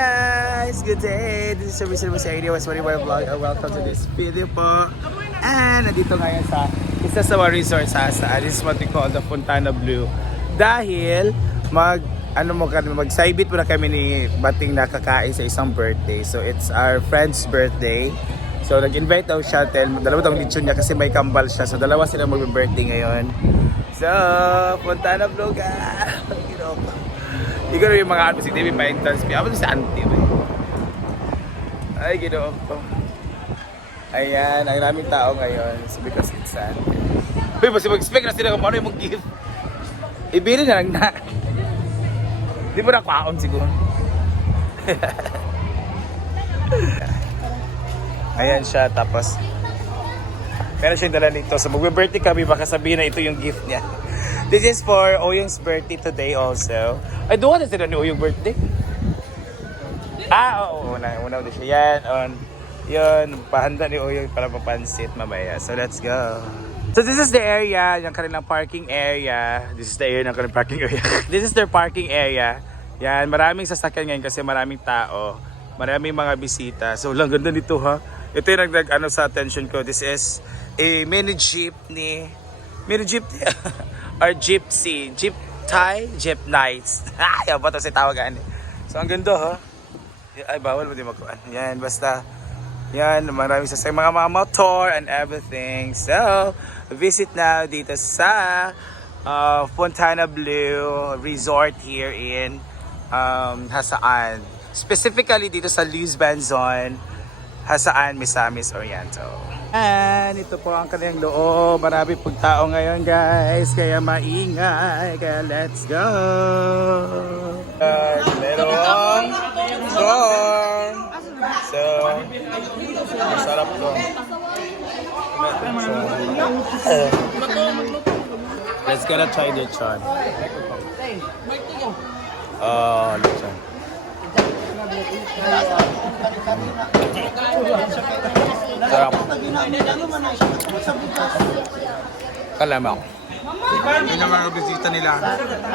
guys! Good day! This is Service Service Radio West Money Vlog and welcome to this video po. And nandito ngayon sa isa sa mga resorts sa Asa. This is what we call the Fontana Blue. Dahil mag ano mo kami magsaibit muna kami ni Bating nakakain sa isang birthday. So it's our friend's birthday. So nag-invite daw siya, tel, dalawa daw lechon niya kasi may kambal siya. So dalawa sila mag-birthday ngayon. So, Fontana Vlog ah! Ginoo na yung mga ano si TV pa entrance fee. Ako si auntie. eh. Ay, ginoo ko. Ayan, ang daming tao ngayon. So, because it's Sunday. Uy, basta mag-expect na sila kung ano yung mong gift. Ibili na lang na. Di mo na kwaon siguro. Ayan siya, tapos meron siyang dala nito. So magbe-birthday kami, baka sabihin na ito yung gift niya. This is for Oyong's birthday today also. Ay, doon na sila ni Oyong birthday. Ah, oo, una, una din siya. Yan, on. Yun, pahanda ni Oyong para mapansit mamaya. So let's go. So this is the area, yung kanilang parking area. This is the area ng kanilang parking area. this is their parking area. Yan, maraming sasakyan ngayon kasi maraming tao. Maraming mga bisita. So lang ganda nito ha. Ito yung nagdag ano sa attention ko. This is a mini jeepney. Mini jeepney. or gypsy. Jeep Thai, Jeep Nights. Ay, ba ito si tawagan. So ang ganda ha. Ay, bawal mo di makuan. Yan, basta. Yan, maraming sa mga mga motor and everything. So, visit now dito sa uh, Fontana Blue Resort here in um, Hasaan. Specifically dito sa Luz Banzon, Hasaan, Misamis, Oriental. And ito po ang kanilang loob. Marami pong tao ngayon guys. Kaya maingay. Kaya let's go! Uh, merong dorm. So, masarap to. Let's gonna try lechon. Oh, lechon. Sarap. Kalamang. Yun ang mga bisita nila.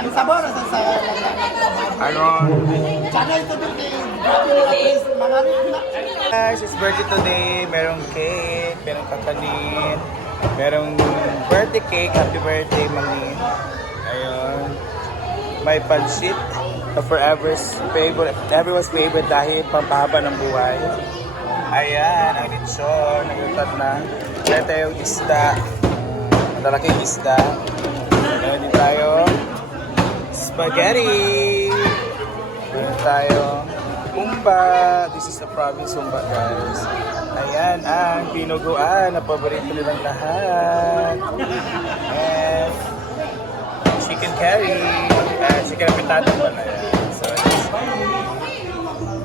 Ang sabor sa sa Ano? channel to mga Guys, it's birthday today. Merong cake, merong kakanin, merong birthday cake. Happy birthday, Mami. Ayun. May pansit. The forever's favorite, everyone's favorite dahil pampahaba ng buhay. Ayan, ang lechon, nagutat na. Ito yung isda. Malaking isda. Meron din tayo. Spaghetti! Meron tayo. Umba. This is the province Umba, guys. Ayan, ang pinuguan na paborito nilang lahat. And chicken curry. Uh, chicken pitado pa na yan. So,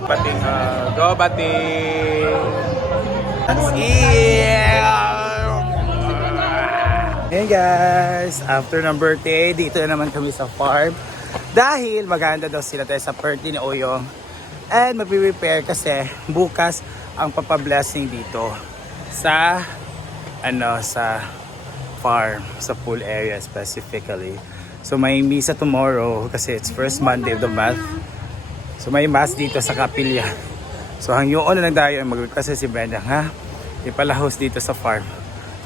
Bating, uh, go! Let's eat! Hey guys! After ng birthday, dito na naman kami sa farm. Dahil maganda daw sila tayo sa birthday ni Oyong. And magpe-prepare kasi bukas ang papablessing dito sa ano sa farm, sa pool area specifically. So may misa tomorrow kasi it's first Monday of the month. So may mass dito sa kapilya. So hangyoon na lang tayo mag-request si Brenda ha. Ipala host dito sa farm.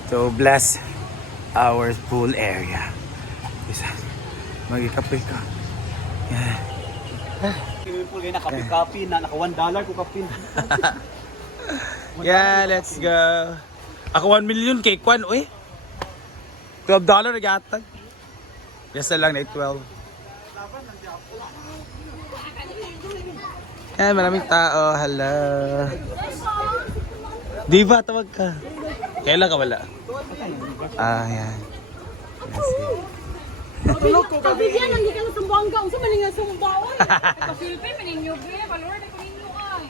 So bless our pool area. Isa. Magikapoy ko. Yan. Swimming pool na kapi-kapi na naka 1 dollar ko kapin. Yeah, let's go. Ako 1 million kay Kwan, uy. 12 dollar nagatag. Yes na lang na 12. Yan, maraming tao. Hello. Diva, tawag ka. Kailan ka wala? Ah, yan. See. Kabigyan ang gikan sa bangga unsa man nga sumbaon. Kasilpi maninyo be, balor na kuninyo ay.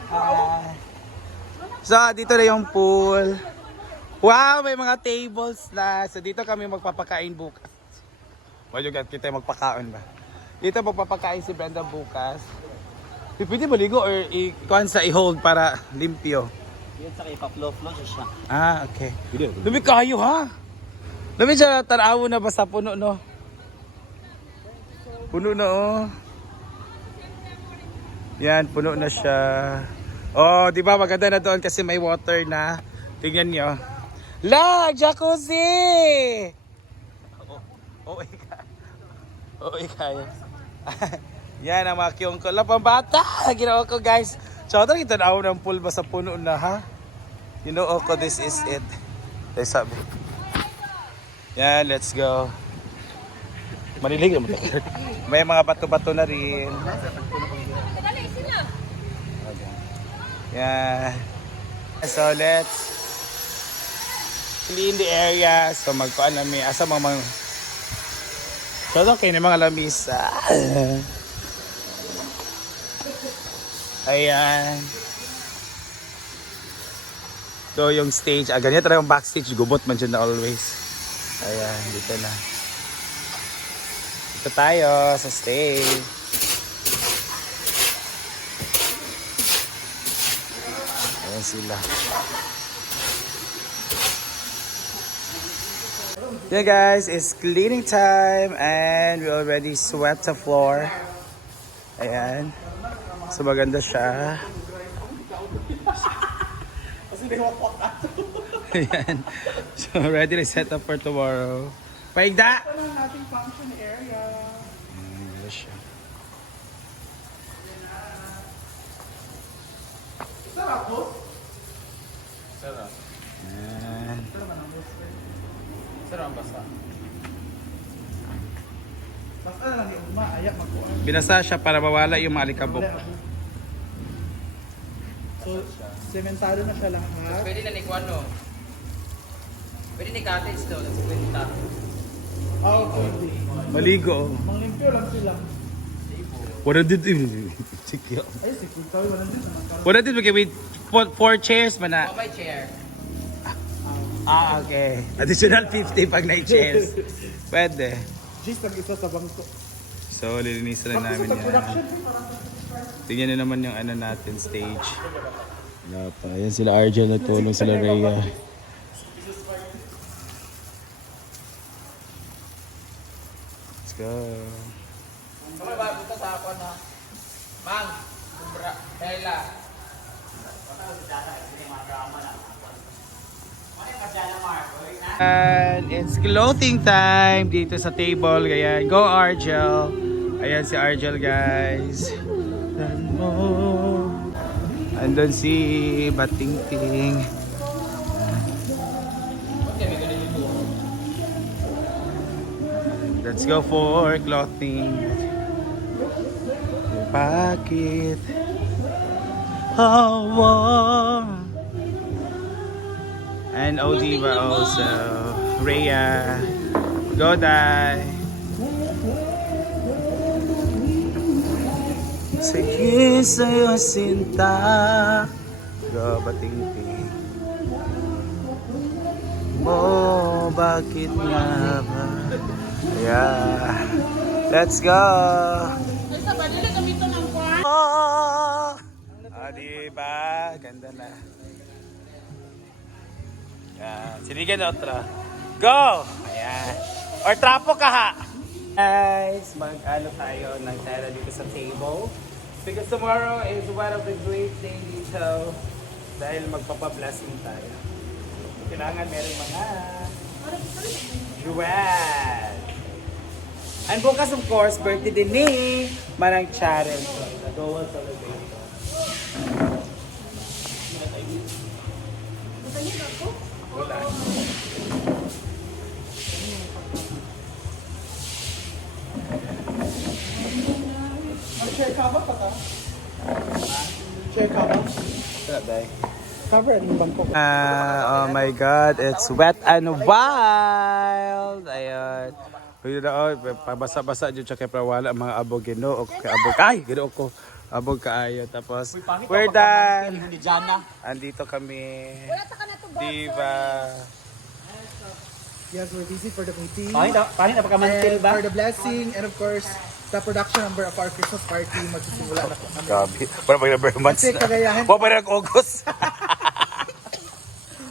So, dito na yung pool. Wow, may mga tables na. So, dito kami magpapakain bukas. Yung kita magpakain ba? Dito magpapakain si Brenda bukas. Pwede ba ligo or i-kuhan sa i-hold para limpyo? Yan sa kay pa-flow-flow siya. Ah, okay. Lumi kayo ha? Lumi siya tanawo na basta puno no? Puno na oh. Yan, puno na siya. Oh, di ba maganda na doon kasi may water na. Tingnan nyo. La, jacuzzi! Oh, oh, Oh, ika. Yan ang mga kiyong ko. La, pambata! Ginawa ko, guys. So, ito na ng pool ba sa puno na, ha? Know, ko, this is it. Dahil sabi. Yan, let's go. Manilig naman. May mga bato-bato na rin. Yeah. So let's clean the area. So magkuan namin asa mga mga So okay na mga lamisa. Ayan. So yung stage, ah, ganyan talaga yung backstage, gubot man dyan na always. Ayan, dito na. Dito tayo sa stage. Ayan sila. Yeah guys, it's cleaning time and we already swept the floor. Ayan. So maganda siya. Ayan. So ready to set up for tomorrow. Paigda! Ito na nating function area. Ayan siya. Ayan. Binasa siya para mawala yung mga alikabok. So, sementado na siya lahat. Pwede na ni Kuano. Pwede ni cottage daw. That's pwede ta. Ah, pwede. Maligo. Manglimpyo lang sila. Wala din. Sige. Ay, si Kuya, wala din naman. Wala din magkawin with four, four chairs man na. Oh, my chair. Ah, okay. Additional 50 pag na chairs. Pwede. Gis, nag-isa sa bangko. So, lilinisan lang namin yan. Tingnan nyo naman yung ano natin, stage. Wala pa. Yan sila Arjel na tulong sila Rhea. Let's go. Ano ba? Punta sa ako na. Mang. Kumbra. Hela. And it's clothing time dito sa table. Kaya go Argel. Ayan si Argel guys. Andun si Batingting. Let's go for clothing. Bakit? Oh, And Odiva also. Rhea. Goday. Sige sa'yo sinta. Go, batingting. Mo, bakit nga ba? Yeah. Let's go. Ng kwan? Oh! Ah, diba? Ganda na. Yan. Sinigan na otra. Go! Ayan. Or trapo ka ha! Guys, mag-ano tayo ng tela dito sa table. Because tomorrow is one of the great day dito. Dahil magpapablessing tayo. Kailangan meron mga jewel. And bukas of course, birthday din ni Manang Charen. So, Goa celebration. Wala. Mag-share ka ba pa ka? Share ka ba? Cover ang bangko. Ah, oh my God, it's wet and wild. Ayun. Pwede na, oh, pabasa-basa dyan Prawala ang mga abog ginoo. Abog, ay, ginoo ko. Abog kaayo. Tapos, we're done. Ni Jana. Andito kami. Wala ba? Diva. Yes, we're busy for the meeting. Pangit na, pangit na pagkamantil And ba? for the blessing, and of course, sa production number of our Christmas party, magsisimula na po kami. Grabe. Wala pa yung number months Kasi na. kagayahan- Wala pa yung August.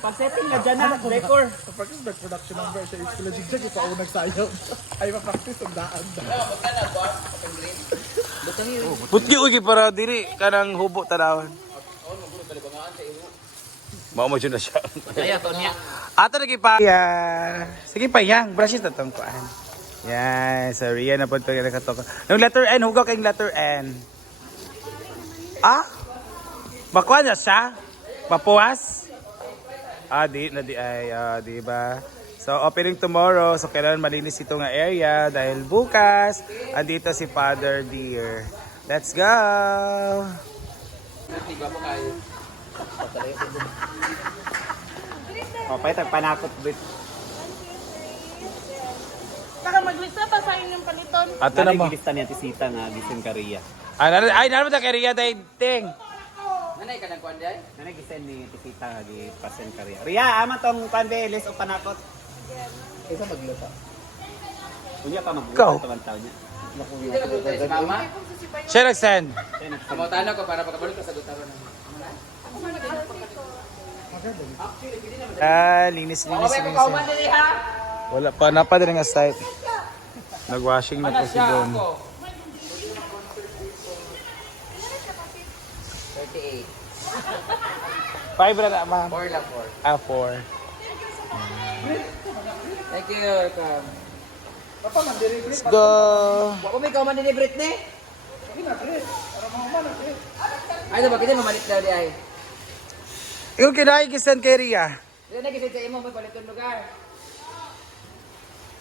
Pag-setting na dyan na decor. Sa Parkersburg production number, siya is sila jigjag, ipaunag sayaw. Ay, ma-practice ang daan. Putki ugi para diri kanang hubo tanawan. Mao mo na siya. Kaya to niya. Ato na pa. Yeah. Sige pa yang, brushes na tong kuan. Yan, so Rian na po ito yung nakatok. Yung letter N, hugaw kayong letter N. Ah? Makuha na siya? Mapuwas? Ah, di, na di ay, ah, di ba? So, opening tomorrow. So, kailangan malinis ito nga area dahil bukas, andito si Father Deer. Let's go! Papay tag panakot bit. Saka maglista pa sa inyong paliton. Ato na mo. gilista niya tisita nga gisin kariya. Ay, naran- ay, naran mo ta area dahil ting. Nanay ka nagkuhan di ay? Nana gisen ni tisita nga gi pasen kariya. Riya ama tong pande list of panakot. Isa magluto. Unya pa Ikaw. magbuhat taman taon niya. Hindi ka punta si mama. Siya nag-send. Kamotano ko para pagkabalik ka sa gutaro na. Ah, linis, linis, ko linis. kauman din ha. Wala pa, napa din nga site. Nag-washing na po si Don. Ako. 38. Five na na, ma'am. 4 lang 4. Ah, four. Thank you. Welcome. Let's go. Wa may kauman din ni Britney. Ay, dapat kita mamalit daw di ay. Ikaw kinahin kisan kay Ria. Dili na kasi sa imo may paliton lugar.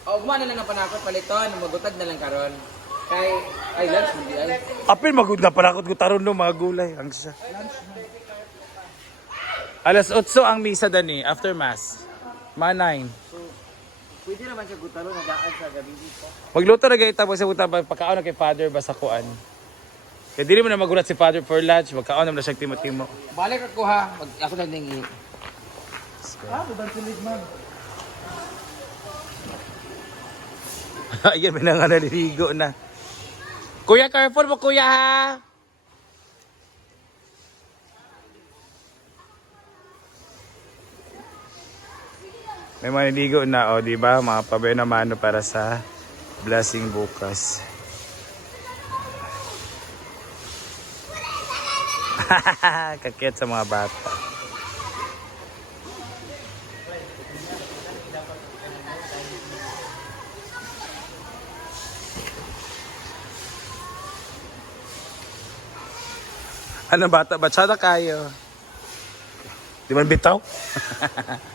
O, gumana lang ng panakot paliton, magutad na lang karon. Kay ay lunch hindi ay. Apil magunda para ako taron no mga gulay. Ang siya. Alas 8 ang misa dani after mass. Ma 9. Pwede naman siya gutaro na daan sa gabi dito. Magluto na gayta mo sa buta pagkaon na kay father ba sa kuan. Kaya dili mo na magulat si father for lunch, magkaon na siya timo-timo. Balik ako ha. Mag ako na ning Ah, budang silid man. Ayan, may nga naliligo na. Kuya, careful mo kuya ha! May mga naliligo na, o, di ba? Mga pabayo na mano para sa blessing bukas. Kakit sa mga bata. Ano bata? Batsada kayo. Di man bitaw?